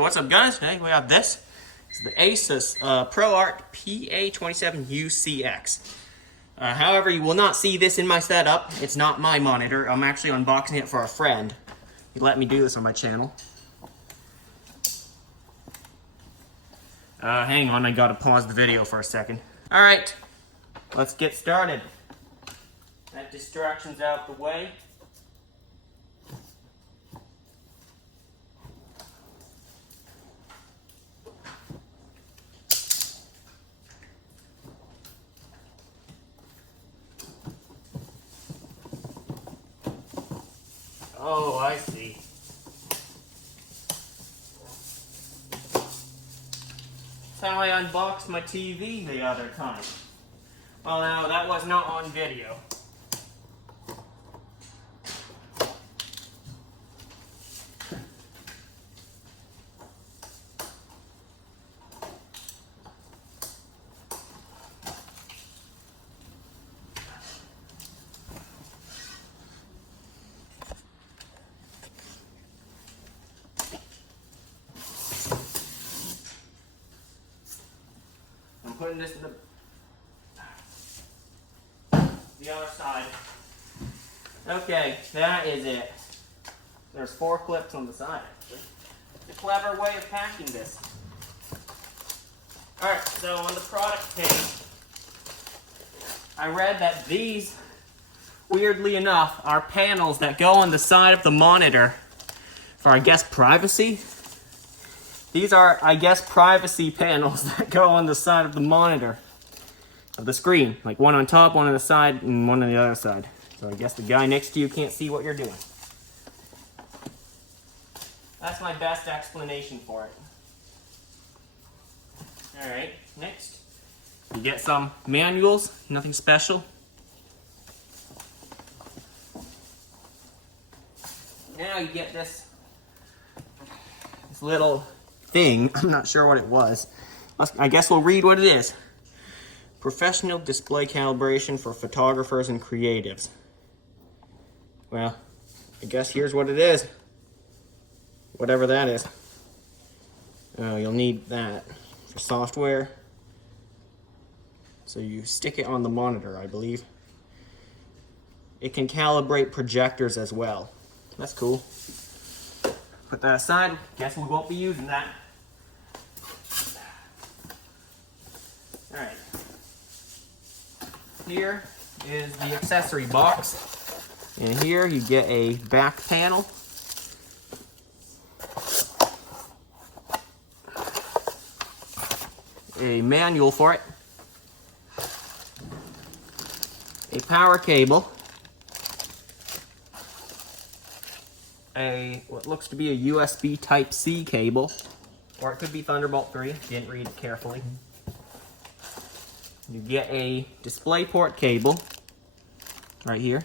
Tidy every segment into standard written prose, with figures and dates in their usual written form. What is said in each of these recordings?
what's up guys? Hey, we have this. It's the Asus ProArt PA27UCX. However, you will not see this in my setup. It's not my monitor. I'm actually unboxing it for a friend. He let me do this on my channel. Hang on, I gotta pause the video for a second. Alright, let's get started. That distraction's out the way. Oh, I see. That's how I unboxed my TV the other time. Well, no, that was not on video. I'm putting this in the other side. Okay, that is it. There's 4 clips on the side, actually. It's a clever way of packing this. Alright, so on the product page, I read that these, weirdly enough, are panels that go on the side of the monitor for, I guess, privacy. These are, I guess, privacy panels that go on the side of the monitor, of the screen. Like one on top, one on the side, and one on the other side. So I guess the guy next to you can't see what you're doing. That's my best explanation for it. Alright, next. You get some manuals, nothing special. Now you get this little thing. I'm not sure what it was. I guess we'll read what it is. Professional display calibration for photographers and creatives. Well, I guess here's what it is. Whatever that is. Oh, you'll need that for software. So you stick it on the monitor, I believe. It can calibrate projectors as well. That's cool. Put that aside. Guess we won't be using that. Alright. Here is the accessory box. And here you get a back panel. A manual for it. A power cable. What looks to be a USB Type-C cable, or it could be Thunderbolt 3. Didn't read it carefully. You get a DisplayPort cable right here.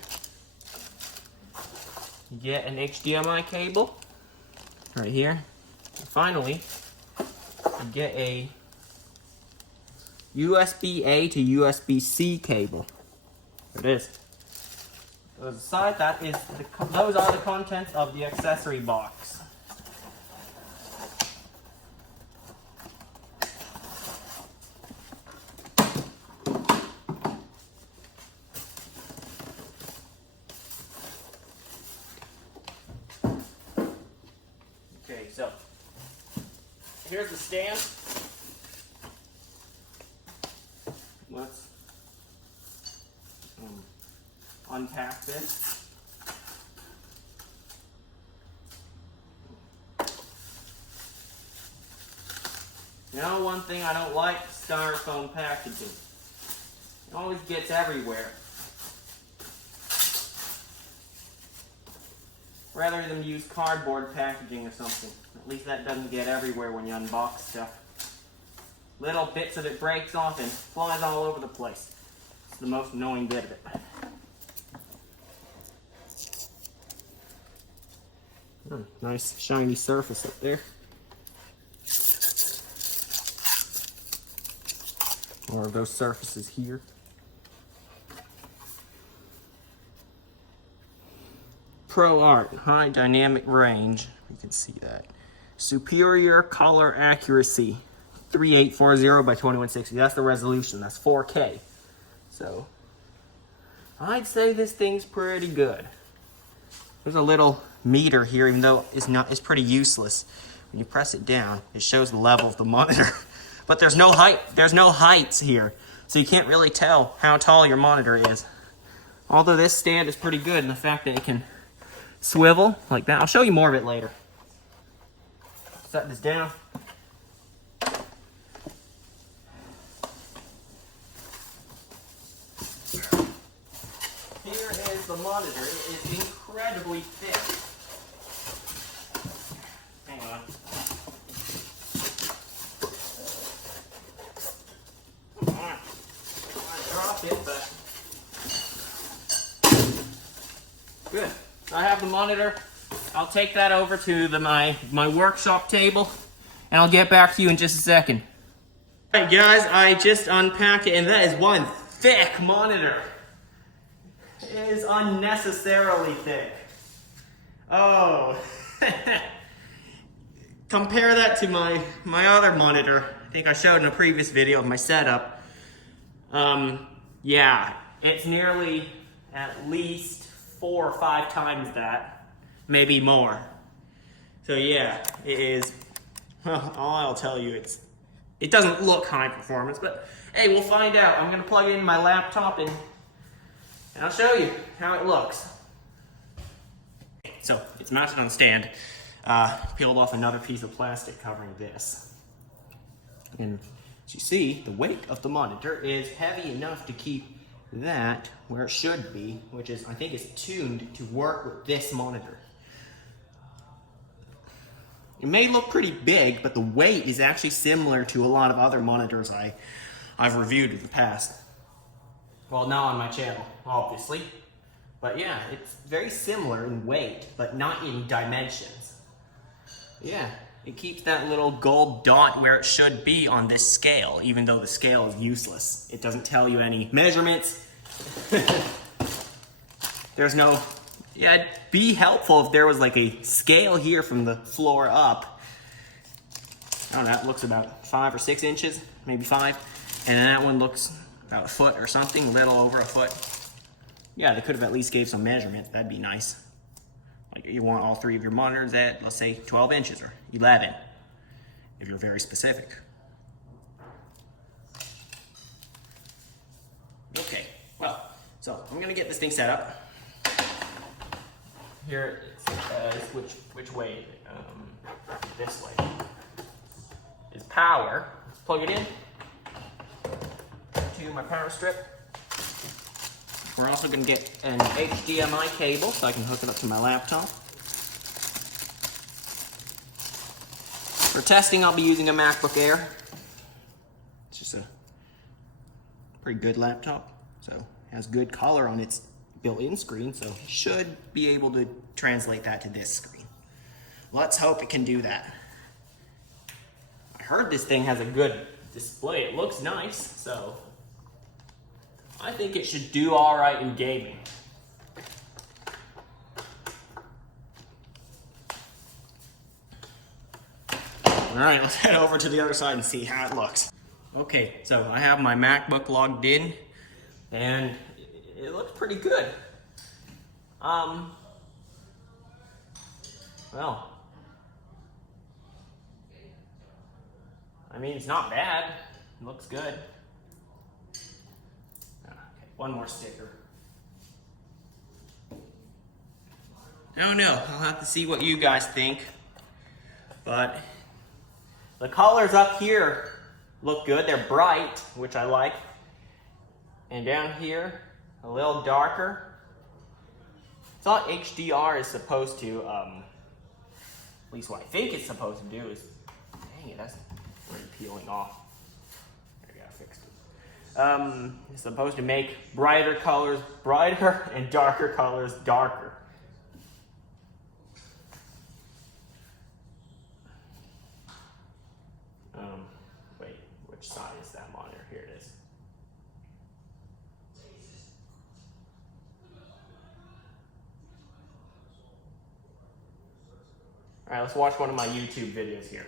You get an HDMI cable right here. And finally, you get a USB-A to USB-C cable. There it is. Aside that is those are the contents of the accessory box. Okay, so here's the stand. Let's unpack this. You know, one thing I don't like, styrofoam packaging. It always gets everywhere. Rather than use cardboard packaging or something. At least that doesn't get everywhere when you unbox stuff. Little bits of it breaks off and flies all over the place. It's the most annoying bit of it. Nice shiny surface up there. More of those surfaces here. ProArt, high dynamic range. You can see that. superior color accuracy. 3840 by 2160. That's the resolution. That's 4K. So I'd say this thing's pretty good. There's a little meter here, even though it's pretty useless. When you press it down, it shows the level of the monitor. But there's no height. There's no heights here, so you can't really tell how tall your monitor is. Although this stand is pretty good in the fact that it can swivel like that. I'll show you more of it later. Set this down. Here is the monitor. It is incredibly thick. Hang on. I dropped it, but good. I have the monitor. I'll take that over to my workshop table, and I'll get back to you in just a second. All right, guys, I just unpacked it, and that is one thick monitor. It is unnecessarily thick. Oh. Compare that to my other monitor. I think I showed in a previous video of my setup. Yeah, it's nearly at least 4 or 5 times that, maybe more. So yeah, it is. Well, all I'll tell you, it doesn't look high performance, but hey, we'll find out. I'm gonna plug it in my laptop and I'll show you how it looks. So it's mounted on a stand. Peeled off another piece of plastic covering this. And as you see, the weight of the monitor is heavy enough to keep that where it should be, which is, I think, is tuned to work with this monitor. It may look pretty big, but the weight is actually similar to a lot of other monitors I've reviewed in the past. Well, not on my channel, obviously. But yeah, it's very similar in weight, but not in dimensions. Yeah, it keeps that little gold dot where it should be on this scale, even though the scale is useless. It doesn't tell you any measurements. There's no... Yeah, it'd be helpful if there was like a scale here from the floor up. I don't know, it looks about 5 or 6 inches, maybe 5. And then that one looks about a foot or something, a little over a foot. Yeah, they could have at least gave some measurements. That'd be nice. Like you want all 3 of your monitors at, let's say, 12 inches or 11, if you're very specific. Okay, well, so I'm gonna get this thing set up. Here, which way? This way. Is power. Let's plug it in to my power strip. We're also going to get an HDMI cable so I can hook it up to my laptop. For testing, I'll be using a MacBook Air. It's just a pretty good laptop, so it has good color on its built-in screen, so it should be able to translate that to this screen. Let's hope it can do that. I heard this thing has a good display. It looks nice, so I think it should do all right in gaming. All right, let's head over to the other side and see how it looks. Okay, so I have my MacBook logged in, and it looks pretty good. Well, I mean, it's not bad. It looks good. Okay, one more sticker. I don't know. I'll have to see what you guys think. But the colors up here look good. They're bright, which I like. And down here, a little darker. I thought HDR is supposed to, at least what I think it's supposed to do is, dang it, that's already peeling off. There, I fixed it. It's supposed to make brighter colors brighter and darker colors darker. Wait, which side is that monitor? Here it is. right, let's watch one of my YouTube videos here.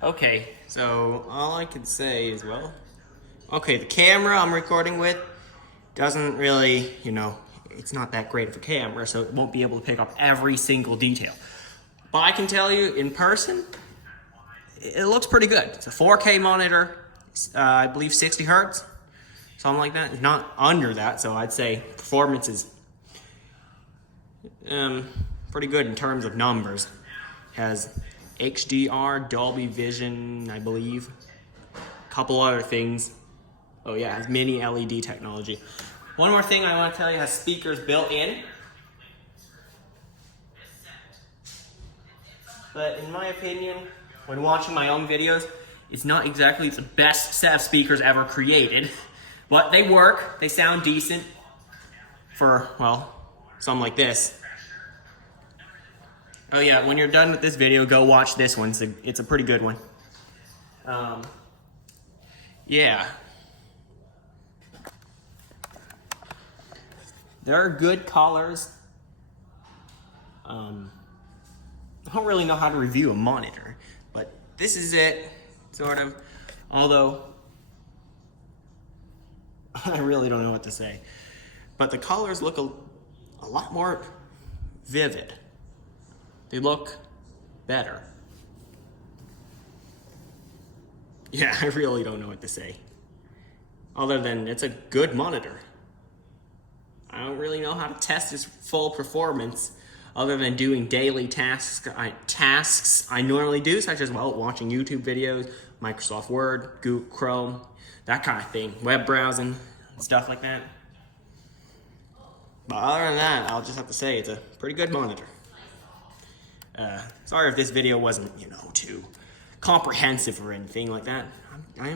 Okay, so all I can say is, well, okay, the camera I'm recording with doesn't really, it's not that great of a camera, so it won't be able to pick up every single detail. But I can tell you, in person, it looks pretty good. It's a 4K monitor, I believe 60 hertz, something like that. It's not under that, so I'd say performance is pretty good in terms of numbers. Has HDR, Dolby Vision, I believe. A couple other things. Oh yeah, it has mini LED technology. One more thing I want to tell you, it has speakers built in. But in my opinion, when watching my own videos, it's not exactly the best set of speakers ever created. But they work, they sound decent for, well, something like this. Oh yeah, when you're done with this video, go watch this one. It's a pretty good one. Yeah. There are good colors. I don't really know how to review a monitor, but this is it, sort of. Although, I really don't know what to say. But the colors look a lot more vivid. They look better. Yeah, I really don't know what to say. Other than it's a good monitor. I don't really know how to test its full performance other than doing daily tasks I normally do, such as, well, watching YouTube videos, Microsoft Word, Google Chrome, that kind of thing, web browsing, stuff like that. But other than that, I'll just have to say it's a pretty good monitor. Sorry if this video wasn't, too comprehensive or anything like that. I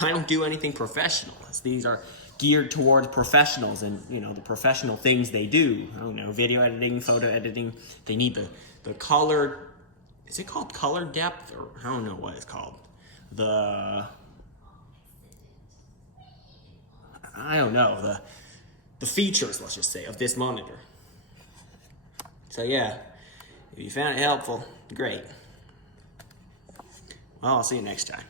don't do anything professional. These are geared towards professionals and, the professional things they do. I don't know, video editing, photo editing. They need the color, is it called color depth? Or I don't know what it's called. I don't know, the features, let's just say, of this monitor. So yeah, if you found it helpful, great. Well, I'll see you next time.